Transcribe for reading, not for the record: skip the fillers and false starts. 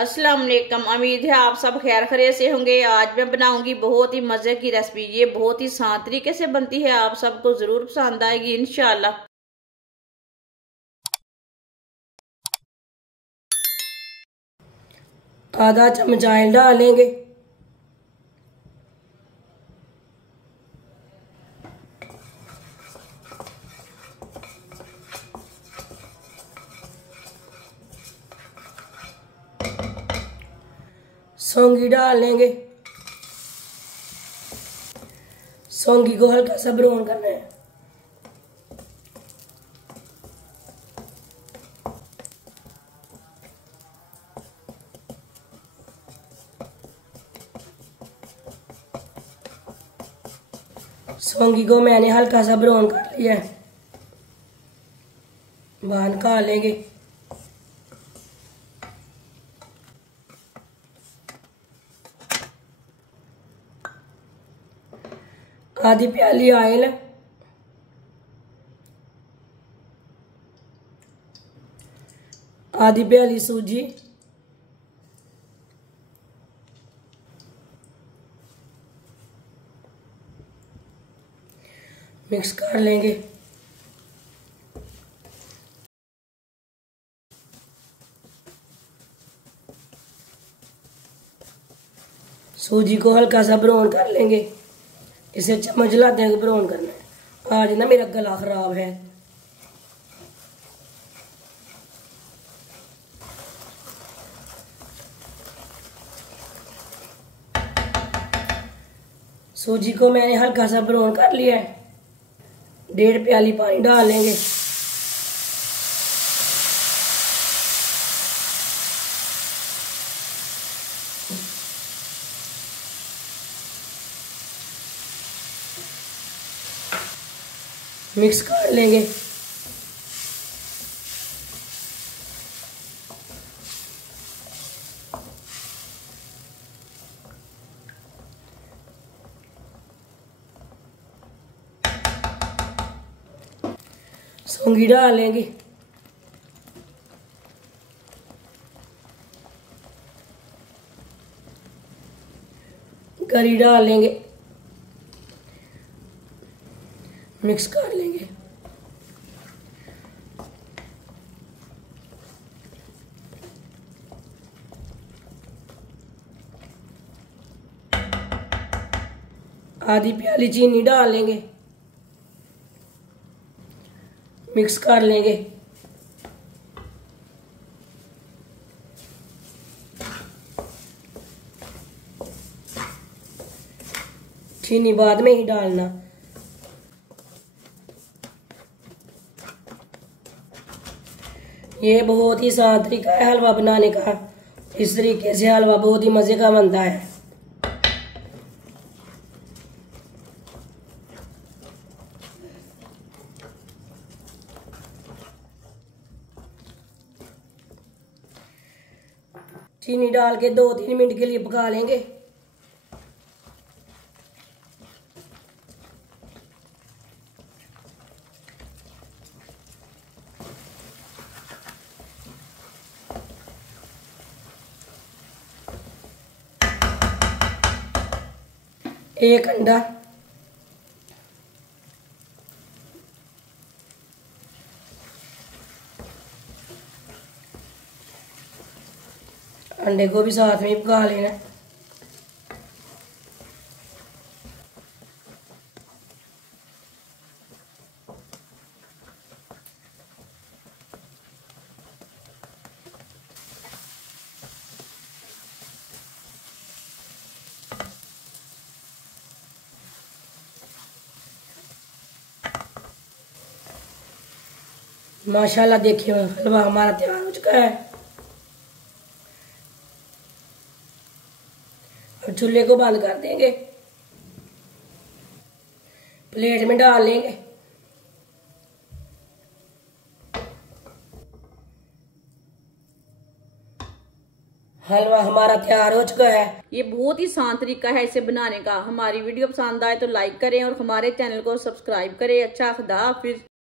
अस्सलाम वालेकुम। उम्मीद है आप सब खैर खैरियत से होंगे। आज मैं बनाऊंगी बहुत ही मजे की रेसिपी। ये बहुत ही आसान तरीके से बनती है, आप सबको जरूर पसंद आएगी इंशाल्लाह। आधा चम्मच ऑयल डालेंगे। सौंगी डाल लेंगे। सौंगी को हल्का सा ब्राउन करना है। सौंगी को मैंने हल्का सा ब्राउन कर लिया है। बाहर निकाल लेंगे। आधी प्याली ऑयल, आधी प्याली सूजी, मिक्स कर लेंगे। सूजी को हल्का सा ब्राउन कर लेंगे। इसे चम्मच लाते हैं ब्राउन करना है। आज ना मेरा गला खराब है। सूजी को मैंने हल्का सा ब्राउन कर लिया है। 1.5 प्याली पानी डाल लेंगे। मिक्स कर लेंगे। सौंगी डाल लेंगे। गरी डाल लेंगे। मिक्स कर लेंगे। आधी प्याली चीनी डाल लेंगे। मिक्स कर लेंगे। चीनी बाद में ही डालना। ये बहुत ही आसान तरीका है हलवा बनाने का। इस तरीके से हलवा बहुत ही मजे का बनता है। चीनी डाल के 2-3 मिनट के लिए पका लेंगे। एक अंडा, अंडे को भी साथ में पका लेना। माशाल्लाह देखिए हलवा हमारा तैयार हो चुका है। अब चूल्हे को बंद कर देंगे। प्लेट में डाल लेंगे। हलवा हमारा तैयार हो चुका है। ये बहुत ही आसान तरीका है इसे बनाने का। हमारी वीडियो पसंद आए तो लाइक करें और हमारे चैनल को सब्सक्राइब करें। अच्छा, खुदा हाफिज।